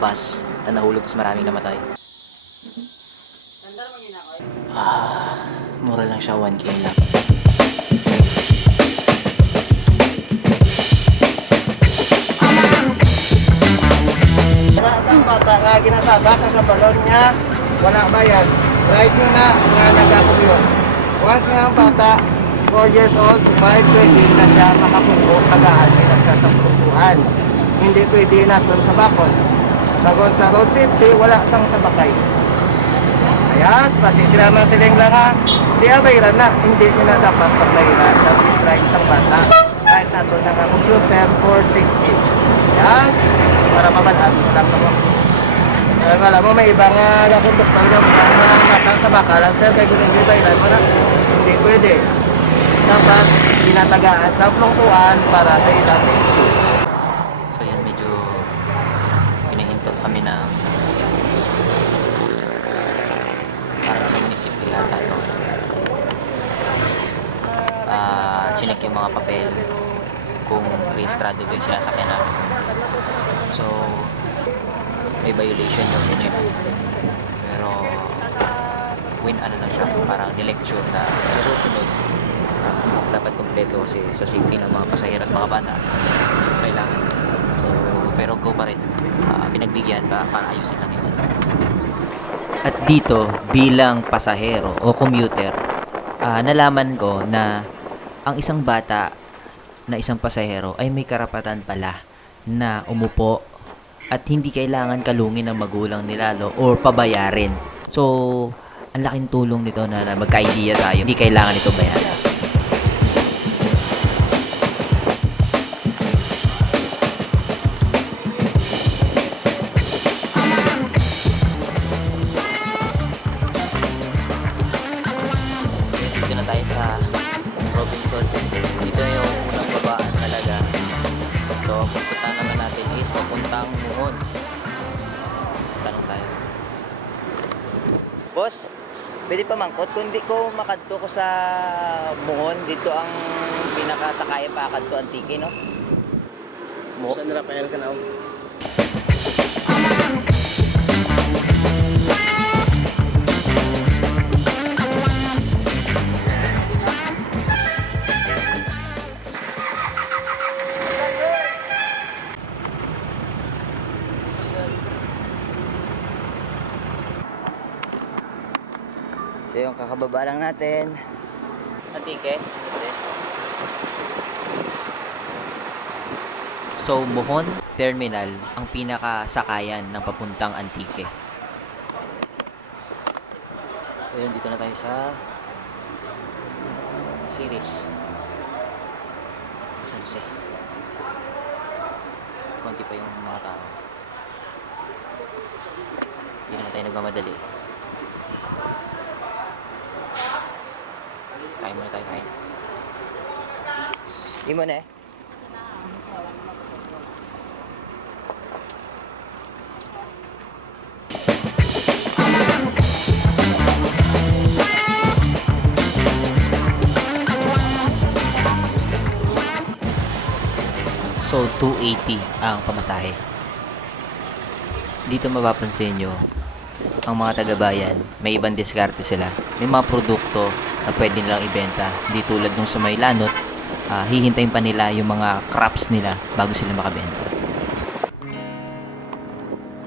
bus na nahulog tapos maraming namatay. Mura lang siya, 1K lang. Wala sang bata nga ginasabak ang kabalon niya, wala bayad. Right nyo na nga nagkakumbyon. Once nga ang bata, 4 years old to 5, pwede na siya makapundo, mag-aalin na siya sa puntuhan. Hindi pwede na doon sa bakod. Bagon sa road safety, wala sang sabakay. Ayas, masisiraman siling lang ha. Hindi abayran na, hindi nyo na dapat pagbayaran. That is right sang bata. Kahit na doon na computer for safety. Yes, para mabalaan mo lang mo. Alam mo, may ibang nakonduktor yung mga mata sa bakalan. Sir, kaya kung hindi bayaran mo na, hindi pwede. Dapat tinatagaan sa plongkuan para sa ila safety. So yan, medyo pinahinto kami ng parang sa munisipyo yata ito. Chinek yung mga papel kung rehistrado ba yung sinasakyan namin. So may violation yung yun. Pero ano lang siya, parang lecture na sa susunod dapat kompleto kasi sa safety ng mga pasahero at mga bata kailangan. So pero go pa rin, pinagbigyan pa para ayusin lang yun. At dito bilang pasahero o commuter, nalaman ko na ang isang bata na isang pasahero ay may karapatan pala na umupo at hindi kailangan kalungin ng magulang nila or pabayarin. So ang laking tulong nito na magka-idea tayo, hindi kailangan ito bayaran. Dito na tayo sa Robinson. Dito yung unang babaan talaga. So pupunta naman natin is papuntang Muhon. Tanong tayo. Boss, pwede pa mangkot kung di ko makadto ko sa Muhon, dito ang pinakasakaya pa kadto Antique, no? San Rafael ka na. So yung kakababa lang natin Antique. So Muhon Terminal ang pinakasakayan ng papuntang Antique. So yun, dito na tayo sa series San Jose. Konti pa yung mga tao, hindi naman tayo nagmamadali. Kain muna tayo, kain. Hindi mo na eh. So, 280 ang pamasahe. Dito mapapansin nyo, ang mga taga-bayan, may ibang diskarte sila. May mga produkto na pwede nilang ibenta. Di tulad nung sa may Lanot, hihintayin pa nila yung mga crops nila bago sila makabenta.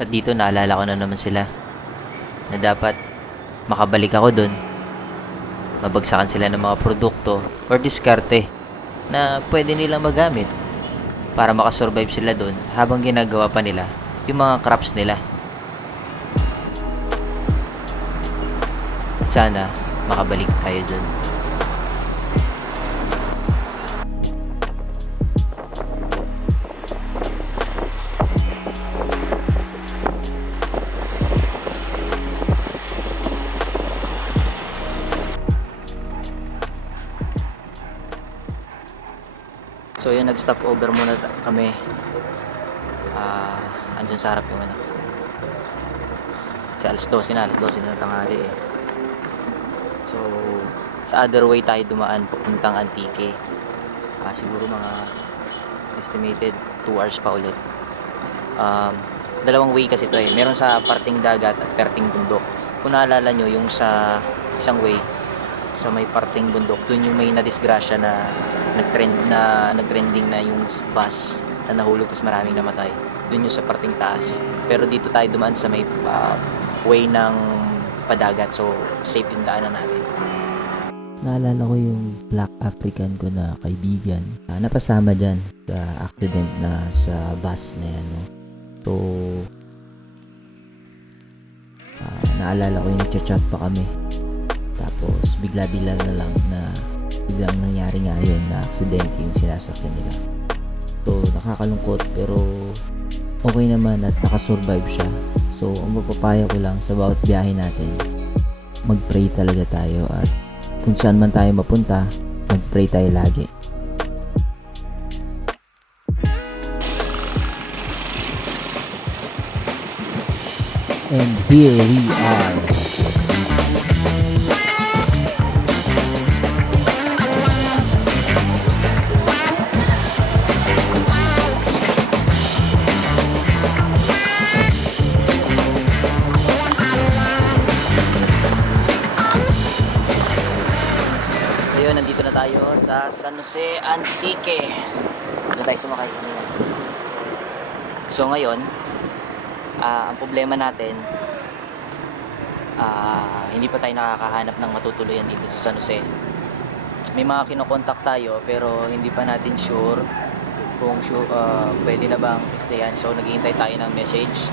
At dito naalala ko na naman sila na dapat makabalik ako dun. Mabagsakan sila ng mga produkto or diskarte na pwede nilang magamit para makasurvive sila dun habang ginagawa pa nila yung mga crops nila. Sana makabalik tayo dun. So yun, nag-stop over muna kami. Andyan sa harap yung ano. Kasi alas 12 na ng tanghali eh. So sa other way tayo dumaan papuntang Antique. Siguro mga estimated 2 hours pa ulit. dalawang way kasi to eh. Meron sa parting dagat at parting bundok. Kung naalala nyo, yung sa isang way, sa may parting bundok, dun yung may nadisgrasya na nagtrending na yung bus na nahulog tapos maraming namatay. Dun yung sa parting taas. Pero dito tayo dumaan sa may way ng padagat. So, safe yung daanan natin. Naalala ko yung Black African ko na kaibigan. Napasama dyan sa accident na sa bus na yan. No? So, naalala ko yung nagchat-chat pa kami. Tapos, bigla-bigla na lang na biglang nangyari nga yun na accident yung sinasakyan nila. So, nakakalungkot pero okay naman at nakasurvive siya. So, ang mapapayo ko lang sa bawat biyahe natin, mag-pray talaga tayo at kung saan man tayo mapunta, mag-pray tayo lagi. And here we are. So yun, nandito na tayo sa San Jose Antique. Doon tayo sumakay. So ngayon, ang problema natin, hindi pa tayo nakakahanap ng matutuluyan dito sa San Jose. May mga kinokontak tayo pero hindi pa natin sure kung pwede na bang stayan. So naghihintay tayo ng message.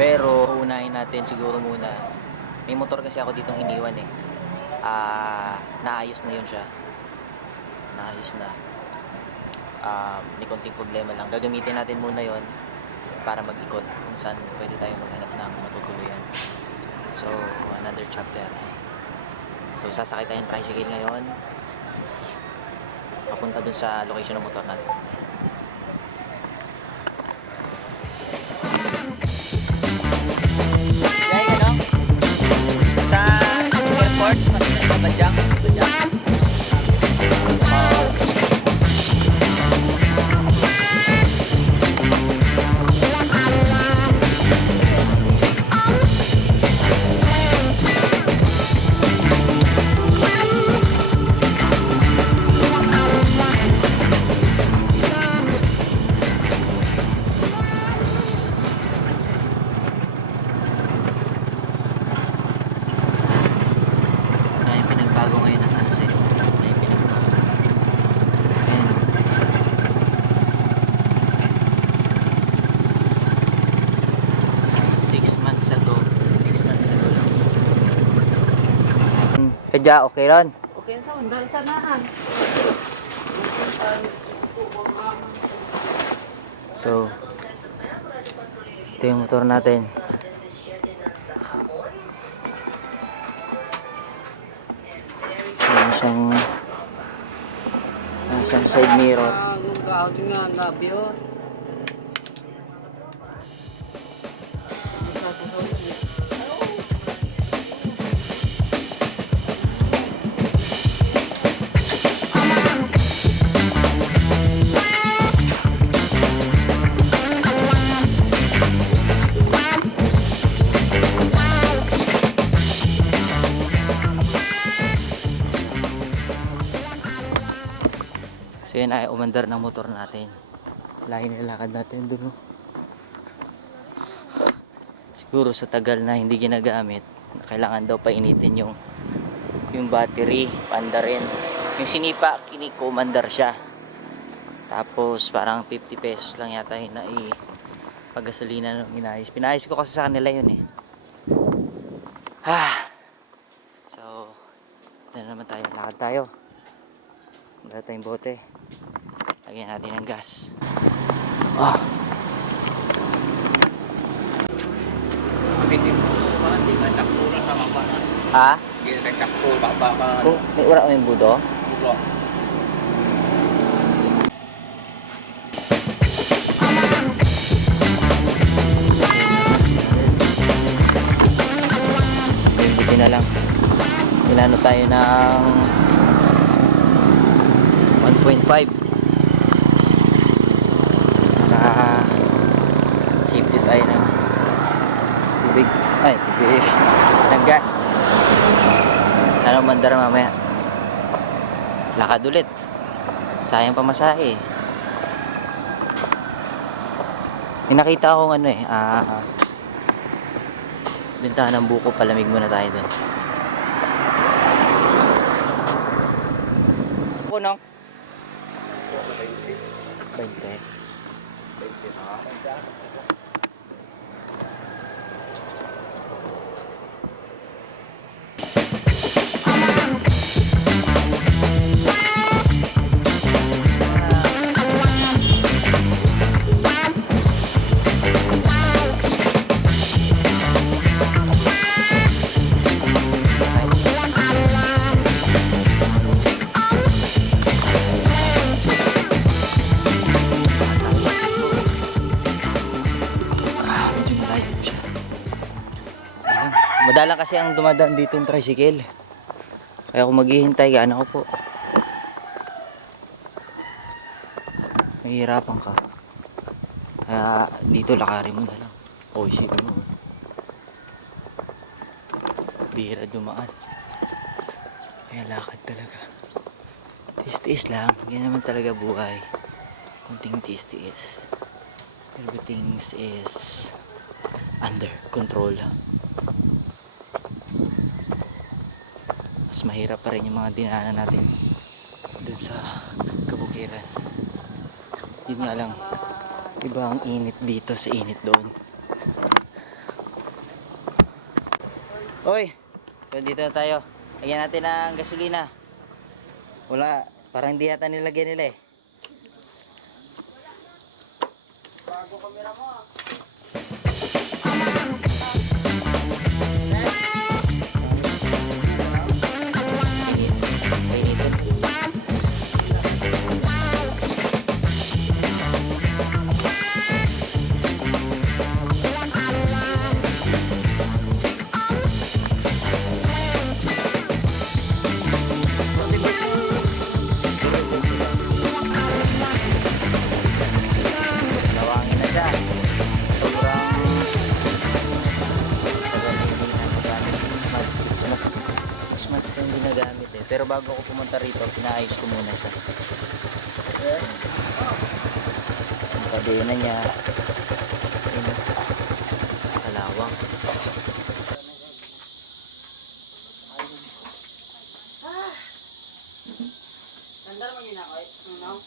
Pero unahin natin siguro muna. May motor kasi ako ditong iniwan eh. Naayos na yun siya. Naayos na. May konting problema lang. Gagamitin natin muna yon para mag-ikot kung saan pwede tayo maghanap ng matutuluyan. So, another chapter. So, sasakay tayong tricycle ngayon. Papunta dun sa location ng motor natin. Yay, ano? Sa airport, Badyang. Bago ngayon na sunset ay pinagbago. And 6 months ago lang. Kadya, okay ron? Okay sa undal tanaan. So, ito yung motor natin. Siyang side mirror. So yun ay umandar ng motor natin. Lahin nilakad natin doon. Siguro sa tagal na hindi ginagamit, kailangan daw painitin yung battery, paandarin. Yung sinipa, kinikomandar siya. Tapos parang 50 pesos lang yata yun na paggasolina nung inayos. Pinayos ko kasi sa kanila yun eh. So, ito na naman tayo. Lakad tayo. Wala tayong bote. Lagyan natin ng gas. Ha? Kung may ura o yung budo? Buti na lang. Inano tayo ng 1.5. Safety tayo tubig. Ay, tubig. Ng gas. Sana umandar mamaya. Lakad ulit. Sayang pamasahe. May nakita akong ano bentahan ng buko. Palamig muna tayo doon. Buko, no? 20. Medyo malayo po siya. Ayun. Madalang kasi ang dumadaan dito yung tricycle. Kaya kung maghihintay ka, ano ko po. Mahihirapan ka. Kaya dito lakarin mo na lang. O isipin mo. Bihira dumaan. Kaya lakad talaga. Tiis-tiis lang. Yan naman talaga buhay. Kunting tiis-tiis. Everything is under control. Mas mahirap pa rin yung mga dinaanan natin dun sa kabukiran. Yun nga lang, iba ang init dito sa init doon. Hoy! So dito na tayo. Lagyan natin ng gasolina. Wala, parang di yata nilagyan nila eh. Bago kamera mo ah. Lawangin na siya. Sobrang mas ko hindi nagamit eh. Pero bago ako pumunta rito, pinaayos ko muna siya. Ang kadena niya. Kalawang. Nandar mo yun ako eh. No?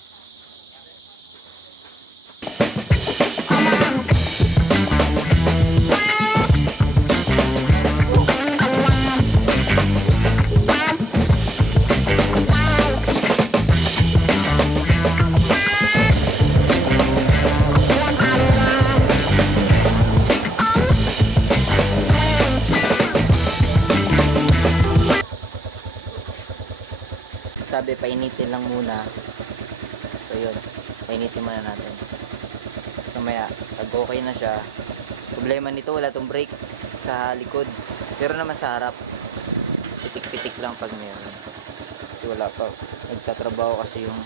Sabi, painitin lang muna. So yun, painitin muna natin. Mamaya, pag okay na siya, problema nito, wala tong brake sa likod. Pero naman sa harap, pitik-pitik lang pag meron. Kasi wala pa. Nagtatrabaho kasi yung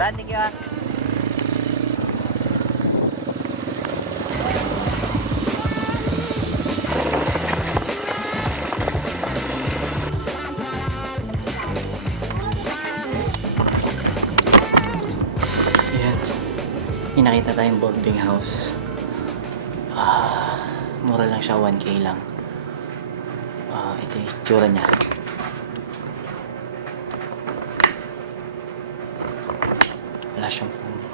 Brad, thank you ah. Yan. May nakita tayong boarding house. Mura lang siya, 1K lang. Ito yung itsura niya. Wala siyang phone.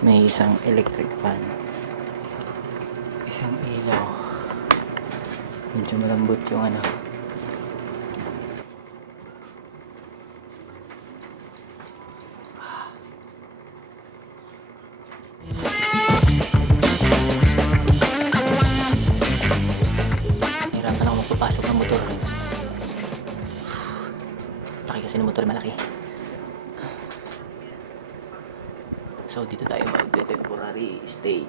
May isang electric fan. Isang ilaw. Medyo malambot yung ano. Hirapan ako magpapasok ng motor. Laki kasi ng motor, malaki. So dito tayo mag-temporary stay.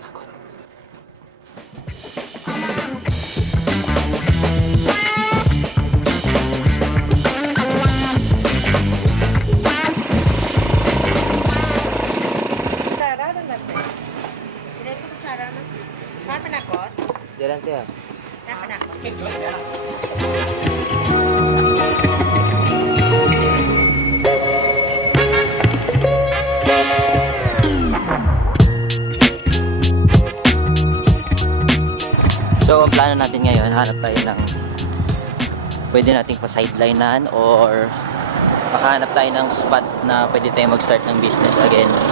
Pagod. Diyan tayo. So, ang plano natin ngayon, hanap tayo ng pwede nating pa-sidelinean or makahanap tayo ng spot na pwede tayong mag-start ng business again.